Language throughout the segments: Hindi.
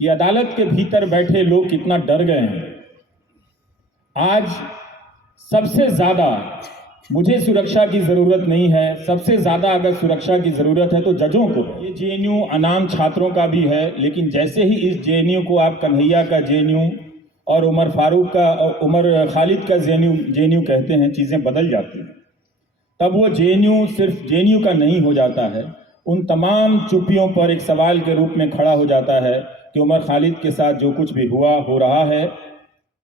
कि अदालत के भीतर बैठे लोग कितना डर गए हैं। आज सबसे ज़्यादा मुझे सुरक्षा की ज़रूरत नहीं है, सबसे ज़्यादा अगर सुरक्षा की ज़रूरत है तो जजों को है। ये जेएनयू अनाम छात्रों का भी है, लेकिन जैसे ही इस जेएनयू को आप कन्हैया का जेएनयू और उमर फारूक का उमर खालिद का जेएनयू कहते हैं, चीज़ें बदल जाती हैं। तब वो जेएनयू सिर्फ जेएनयू का नहीं हो जाता है, उन तमाम चुप्पियों पर एक सवाल के रूप में खड़ा हो जाता है कि उमर खालिद के साथ जो कुछ भी हुआ हो रहा है।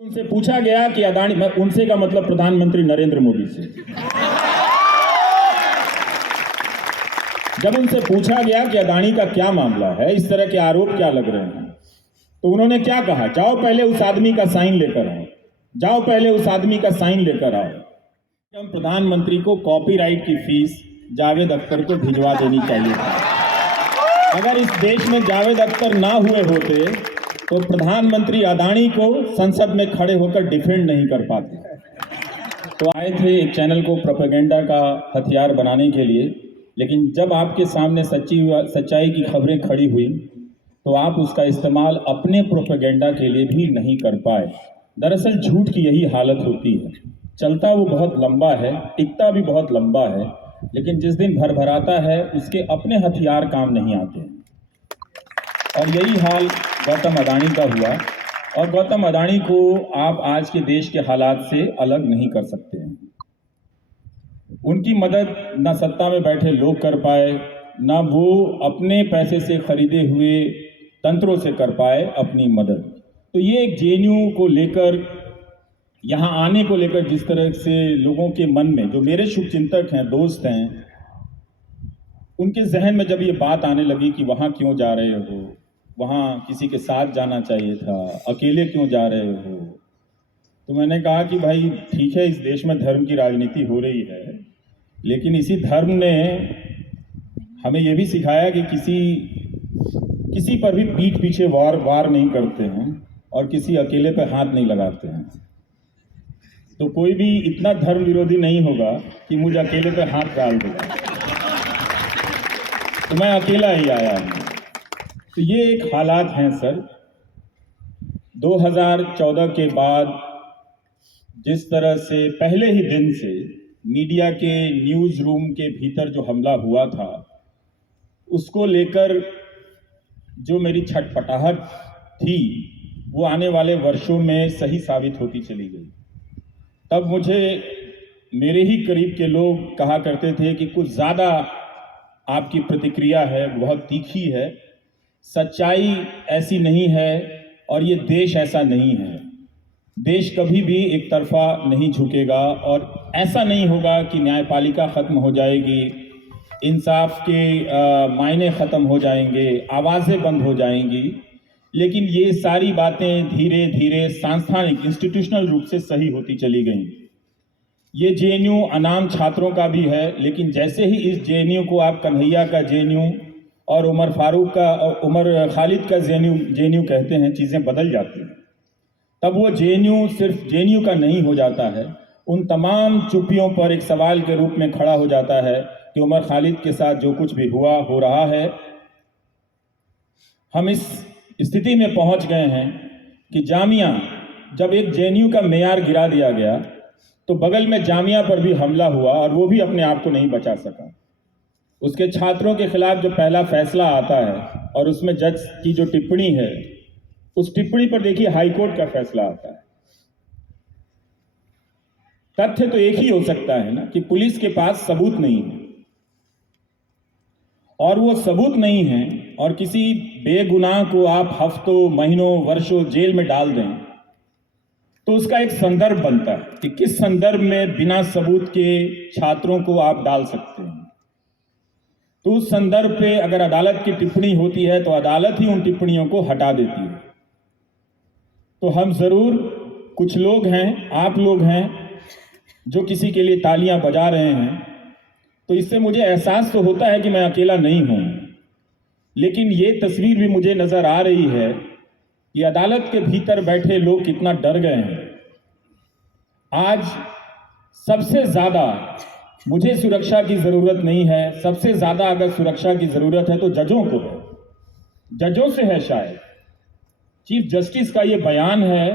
उनसे पूछा गया कि अदानी, मैं उनसे का मतलब प्रधानमंत्री नरेंद्र मोदी से, जब उनसे पूछा गया कि अदानी का क्या मामला है, इस तरह के आरोप क्या लग रहे हैं, तो उन्होंने क्या कहा, जाओ पहले उस आदमी का साइन लेकर आओ, जाओ पहले उस आदमी का साइन लेकर आओ। हम प्रधानमंत्री को कॉपीराइट की फीस जावेद अख्तर को भिजवा देनी चाहिए था। अगर इस देश में जावेद अख्तर ना हुए होते तो प्रधानमंत्री अदानी को संसद में खड़े होकर डिफेंड नहीं कर पाते। तो आए थे एक चैनल को प्रोपेगेंडा का हथियार बनाने के लिए, लेकिन जब आपके सामने सच्चाई की खबरें खड़ी हुई तो आप उसका इस्तेमाल अपने प्रोपेगेंडा के लिए भी नहीं कर पाए। दरअसल झूठ की यही हालत होती है, चलता वो बहुत लंबा है, टिकता भी बहुत लंबा है, लेकिन जिस दिन भरभराता है उसके अपने हथियार काम नहीं आते। और यही हाल गौतम अदानी का हुआ, और गौतम अदानी को आप आज के देश के हालात से अलग नहीं कर सकते हैं। उनकी मदद न सत्ता में बैठे लोग कर पाए, ना वो अपने पैसे से खरीदे हुए तंत्रों से कर पाए अपनी मदद। तो ये एक जेएनयू को लेकर, यहाँ आने को लेकर जिस तरह से लोगों के मन में, जो मेरे शुभचिंतक हैं, दोस्त हैं, उनके जहन में जब ये बात आने लगी कि वहाँ क्यों जा रहे हो, वहाँ किसी के साथ जाना चाहिए था, अकेले क्यों जा रहे हो, तो मैंने कहा कि भाई ठीक है, इस देश में धर्म की राजनीति हो रही है, लेकिन इसी धर्म ने हमें ये भी सिखाया कि किसी पर भी पीठ पीछे वार नहीं करते हैं और किसी अकेले पर हाथ नहीं लगाते हैं। तो कोई भी इतना धर्म विरोधी नहीं होगा कि मुझे अकेले पर हाथ डाल देगा, तो मैं अकेला ही आया हूँ। तो ये एक हालात हैं सर। 2014 के बाद जिस तरह से पहले ही दिन से मीडिया के न्यूज़ रूम के भीतर जो हमला हुआ था, उसको लेकर जो मेरी छटपटाहट थी वो आने वाले वर्षों में सही साबित होती चली गई। तब मुझे मेरे ही करीब के लोग कहा करते थे कि कुछ ज़्यादा आपकी प्रतिक्रिया है, बहुत तीखी है, सच्चाई ऐसी नहीं है और ये देश ऐसा नहीं है। देश कभी भी एक तरफा नहीं झुकेगा और ऐसा नहीं होगा कि न्यायपालिका ख़त्म हो जाएगी, इंसाफ के मायने ख़त्म हो जाएंगे, आवाज़ें बंद हो जाएंगी, लेकिन ये सारी बातें धीरे धीरे सांस्थानिक इंस्टीट्यूशनल रूप से सही होती चली गईं। ये जेएनयू अनाम छात्रों का भी है, लेकिन जैसे ही इस जेएनयू को आप कन्हैया का जेएनयू और उमर फारूक का उमर खालिद का जेएनयू कहते हैं, चीज़ें बदल जाती हैं। तब वो जेएनयू सिर्फ जेएनयू का नहीं हो जाता है, उन तमाम चुप्पियों पर एक सवाल के रूप में खड़ा हो जाता है कि उमर खालिद के साथ जो कुछ भी हुआ हो रहा है। हम इस स्थिति में पहुंच गए हैं कि जामिया, जब एक जेएनयू का मेयार गिरा दिया गया तो बगल में जामिया पर भी हमला हुआ और वो भी अपने आप को नहीं बचा सका। उसके छात्रों के खिलाफ जो पहला फैसला आता है और उसमें जज की जो टिप्पणी है, उस टिप्पणी पर देखिए हाईकोर्ट का फैसला आता है। तथ्य तो एक ही हो सकता है ना कि पुलिस के पास सबूत नहीं है, और वो सबूत नहीं है और किसी बेगुनाह को आप हफ्तों, महीनों, वर्षों जेल में डाल दें, तो उसका एक संदर्भ बनता है कि किस संदर्भ में बिना सबूत के छात्रों को आप डाल सकते हैं। तो उस संदर्भ पे अगर अदालत की टिप्पणी होती है तो अदालत ही उन टिप्पणियों को हटा देती है। तो हम जरूर, कुछ लोग हैं, आप लोग हैं जो किसी के लिए तालियां बजा रहे हैं, तो इससे मुझे एहसास तो होता है कि मैं अकेला नहीं हूं, लेकिन ये तस्वीर भी मुझे नजर आ रही है कि अदालत के भीतर बैठे लोग कितना डर गए हैं। आज सबसे ज्यादा मुझे सुरक्षा की जरूरत नहीं है, सबसे ज्यादा अगर सुरक्षा की जरूरत है तो जजों को है, जजों से है शायद। चीफ जस्टिस का ये बयान है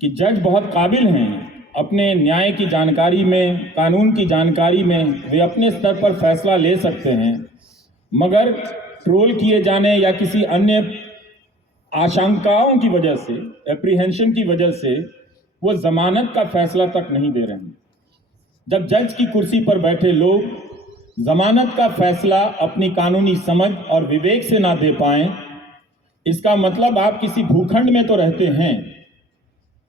कि जज बहुत काबिल हैं, अपने न्याय की जानकारी में, कानून की जानकारी में वे अपने स्तर पर फैसला ले सकते हैं, मगर ट्रोल किए जाने या किसी अन्य आशंकाओं की वजह से, एप्रीहेंशन की वजह से वो जमानत का फैसला तक नहीं दे रहे हैं। जब जज की कुर्सी पर बैठे लोग जमानत का फैसला अपनी कानूनी समझ और विवेक से ना दे पाएं, इसका मतलब आप किसी भूखंड में तो रहते हैं,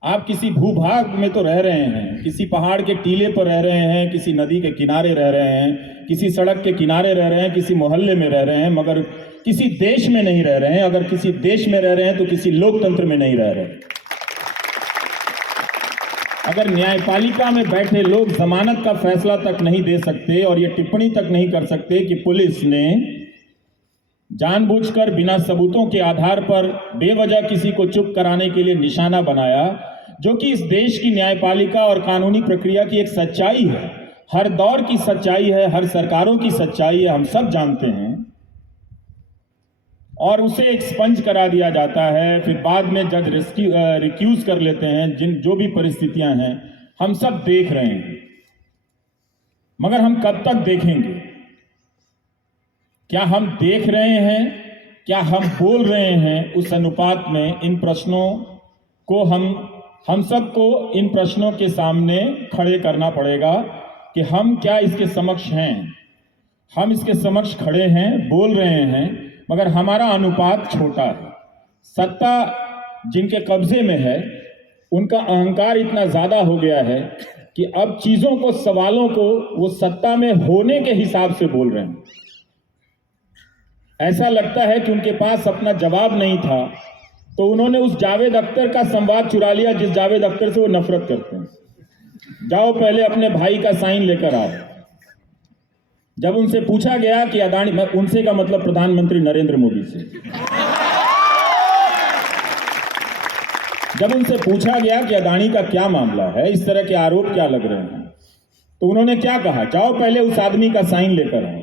आप किसी भूभाग में तो रह रहे हैं, किसी पहाड़ के टीले पर रह रहे हैं, किसी नदी के किनारे रह रहे हैं, किसी सड़क के किनारे रह रहे हैं, किसी मोहल्ले में रह रहे हैं, मगर किसी देश में नहीं रह रहे हैं। अगर किसी देश में रह रहे हैं तो किसी लोकतंत्र में नहीं रह रहे। अगर न्यायपालिका में बैठे लोग जमानत का फैसला तक नहीं दे सकते और ये टिप्पणी तक नहीं कर सकते कि पुलिस ने जानबूझकर बिना सबूतों के आधार पर बेवजह किसी को चुप कराने के लिए निशाना बनाया, जो कि इस देश की न्यायपालिका और कानूनी प्रक्रिया की एक सच्चाई है, हर दौर की सच्चाई है, हर सरकारों की सच्चाई है, हम सब जानते हैं, और उसे एक्सपंज करा दिया जाता है, फिर बाद में जज रिक्यूज कर लेते हैं। जो भी परिस्थितियां हैं हम सब देख रहे हैं, मगर हम कब तक देखेंगे? क्या हम देख रहे हैं? क्या हम बोल रहे हैं? उस अनुपात में इन प्रश्नों को हम सबको इन प्रश्नों के सामने खड़े करना पड़ेगा कि हम क्या इसके समक्ष हैं। हम इसके समक्ष खड़े हैं, बोल रहे हैं, मगर हमारा अनुपात छोटा है। सत्ता जिनके कब्जे में है उनका अहंकार इतना ज्यादा हो गया है कि अब चीजों को, सवालों को वो सत्ता में होने के हिसाब से बोल रहे हैं। ऐसा लगता है कि उनके पास अपना जवाब नहीं था तो उन्होंने उस जावेद अख्तर का संवाद चुरा लिया जिस जावेद अख्तर से वो नफरत करते हैं। जाओ पहले अपने भाई का साइन लेकर आओ। जब उनसे पूछा गया कि अदानी, उनसे का मतलब प्रधानमंत्री नरेंद्र मोदी से, जब उनसे पूछा गया कि अदानी का क्या मामला है, इस तरह के आरोप क्या लग रहे हैं, तो उन्होंने क्या कहा? जाओ पहले उस आदमी का साइन लेकर आओ,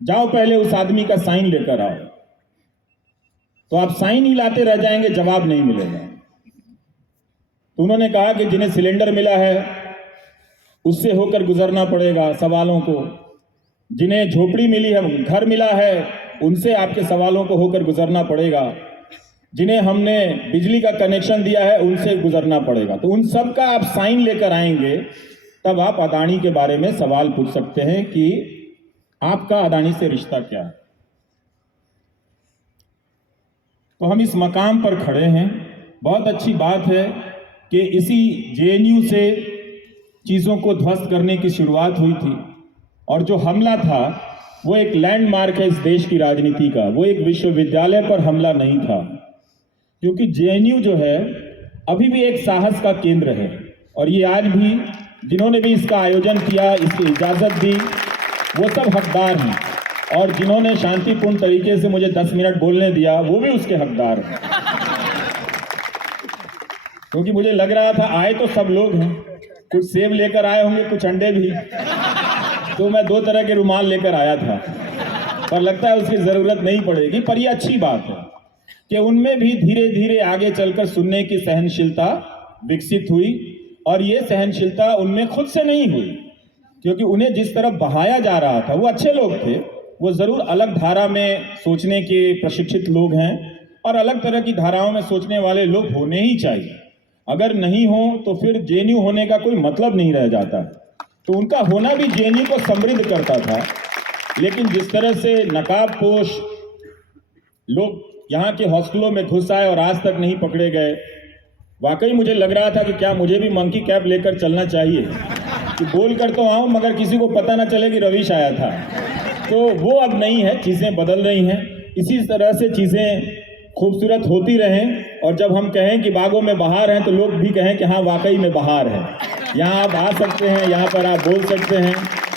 जाओ पहले उस आदमी का साइन लेकर आओ। तो आप साइन ही लाते रह जाएंगे, जवाब नहीं मिलेगा। तो उन्होंने कहा कि जिन्हें सिलेंडर मिला है उससे होकर गुजरना पड़ेगा सवालों को, जिन्हें झोपड़ी मिली है, घर मिला है, उनसे आपके सवालों को होकर गुजरना पड़ेगा, जिन्हें हमने बिजली का कनेक्शन दिया है उनसे गुजरना पड़ेगा। तो उन सब का आप साइन लेकर आएंगे, तब आप अदानी के बारे में सवाल पूछ सकते हैं कि आपका अदानी से रिश्ता क्या है। तो हम इस मकाम पर खड़े हैं। बहुत अच्छी बात है कि इसी जेएनयू से चीज़ों को ध्वस्त करने की शुरुआत हुई थी, और जो हमला था वो एक लैंडमार्क है इस देश की राजनीति का। वो एक विश्वविद्यालय पर हमला नहीं था, क्योंकि जेएनयू जो है अभी भी एक साहस का केंद्र है, और ये आज भी जिन्होंने भी इसका आयोजन किया, इसकी इजाज़त दी, वो सब हकदार हैं, और जिन्होंने शांतिपूर्ण तरीके से मुझे 10 मिनट बोलने दिया वो भी उसके हकदार हैं। क्योंकि मुझे लग रहा था आए तो सब लोग हैं, कुछ सेब लेकर आए होंगे, कुछ अंडे भी, तो मैं 2 तरह के रुमाल लेकर आया था, पर लगता है उसकी ज़रूरत नहीं पड़ेगी। पर यह अच्छी बात है कि उनमें भी धीरे धीरे आगे चलकर सुनने की सहनशीलता विकसित हुई, और ये सहनशीलता उनमें खुद से नहीं हुई, क्योंकि उन्हें जिस तरफ बहाया जा रहा था, वो अच्छे लोग थे, वो ज़रूर अलग धारा में सोचने के प्रशिक्षित लोग हैं, और अलग तरह की धाराओं में सोचने वाले लोग होने ही चाहिए। अगर नहीं हो तो फिर जेएनयू होने का कोई मतलब नहीं रह जाता। तो उनका होना भी जेएनयू को समृद्ध करता था। लेकिन जिस तरह से नकाबपोश लोग यहाँ के हॉस्टलों में घुस आए और आज तक नहीं पकड़े गए, वाकई मुझे लग रहा था कि क्या मुझे भी मंकी कैप लेकर चलना चाहिए, कि बोल कर तो आऊँ मगर किसी को पता ना चले कि रवीश आया था। तो वो अब नहीं है, चीज़ें बदल रही हैं। इसी तरह से चीज़ें खूबसूरत होती रहें, और जब हम कहें कि बागों में बहार हैं तो लोग भी कहें कि हाँ वाकई में बहार है, यहाँ आप आ सकते हैं, यहाँ पर आप बोल सकते हैं।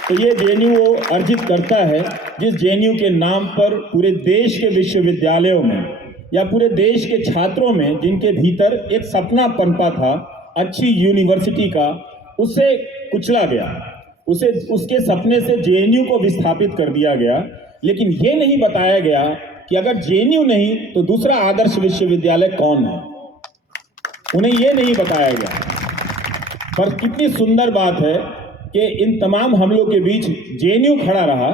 तो ये जेएनयू वो अर्जित करता है जिस जेएनयू के नाम पर पूरे देश के विश्वविद्यालयों में या पूरे देश के छात्रों में, जिनके भीतर एक सपना पनपा था अच्छी यूनिवर्सिटी का, उसे कुचला गया, उसके सपने से जेएनयू को विस्थापित कर दिया गया। लेकिन ये नहीं बताया गया कि अगर जेएनयू नहीं तो दूसरा आदर्श विश्वविद्यालय कौन है, उन्हें ये नहीं बताया गया। पर कितनी सुंदर बात है कि इन तमाम हमलों के बीच जेएनयू खड़ा रहा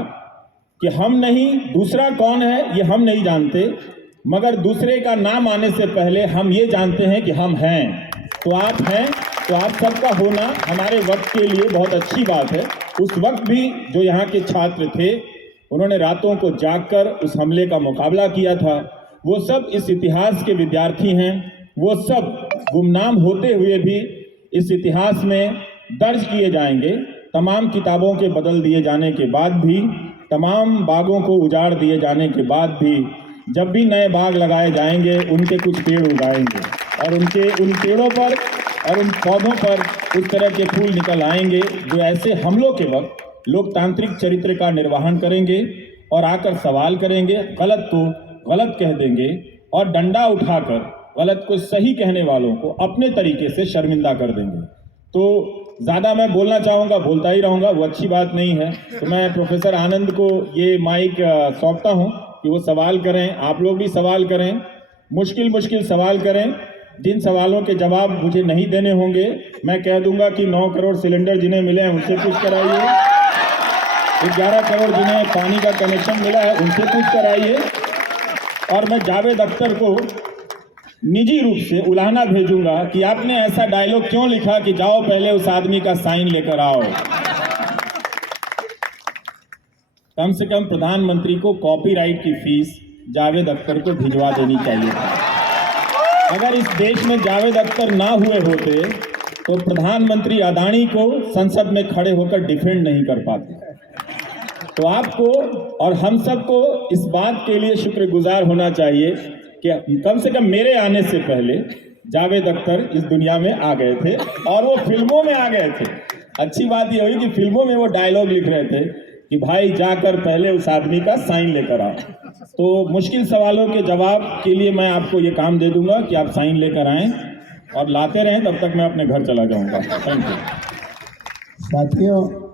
कि हम नहीं, दूसरा कौन है ये हम नहीं जानते, मगर दूसरे का नाम आने से पहले हम ये जानते हैं कि हम हैं। तो आप हैं, तो आप सबका होना हमारे वक्त के लिए बहुत अच्छी बात है। उस वक्त भी जो यहाँ के छात्र थे उन्होंने रातों को जागकर उस हमले का मुकाबला किया था, वो सब इस इतिहास के विद्यार्थी हैं। वो सब गुमनाम होते हुए भी इस इतिहास में दर्ज किए जाएंगे। तमाम किताबों के बदल दिए जाने के बाद भी, तमाम बागों को उजाड़ दिए जाने के बाद भी, जब भी नए बाग लगाए जाएंगे उनके कुछ पेड़ उगाएंगे और उन पेड़ों पर और उन पौधों पर उस तरह के फूल निकल आएंगे जो ऐसे हमलों के वक्त लोकतांत्रिक चरित्र का निर्वहन करेंगे और आकर सवाल करेंगे, गलत को गलत कह देंगे और डंडा उठाकर गलत को सही कहने वालों को अपने तरीके से शर्मिंदा कर देंगे। तो ज़्यादा मैं बोलना चाहूँगा, बोलता ही रहूँगा, वो अच्छी बात नहीं है। तो मैं प्रोफेसर आनंद को ये माइक सौंपता हूँ कि वो सवाल करें, आप लोग भी सवाल करें, मुश्किल सवाल करें। जिन सवालों के जवाब मुझे नहीं देने होंगे मैं कह दूंगा कि 9 करोड़ सिलेंडर जिन्हें मिले हैं उनसे पूछ कराइए, 11 करोड़ जिन्हें पानी का कनेक्शन मिला है उनसे पूछ कराइए। और मैं जावेद अख्तर को निजी रूप से उलाहना भेजूंगा कि आपने ऐसा डायलॉग क्यों लिखा कि जाओ पहले उस आदमी का साइन लेकर आओ। कम से कम प्रधानमंत्री को कॉपीराइट की फीस जावेद अख्तर को भिजवा देनी चाहिए था। अगर इस देश में जावेद अख्तर ना हुए होते तो प्रधानमंत्री अदानी को संसद में खड़े होकर डिफेंड नहीं कर पाते। तो आपको और हम सबको इस बात के लिए शुक्रगुजार होना चाहिए कि कम से कम मेरे आने से पहले जावेद अख्तर इस दुनिया में आ गए थे और वो फिल्मों में आ गए थे। अच्छी बात ये हुई कि फिल्मों में वो डायलॉग लिख रहे थे कि भाई जाकर पहले उस आदमी का साइन लेकर आओ। तो मुश्किल सवालों के जवाब के लिए मैं आपको ये काम दे दूंगा कि आप साइन लेकर आएं और लाते रहें, तब तक मैं अपने घर चला जाऊंगा। थैंक यू साथियों।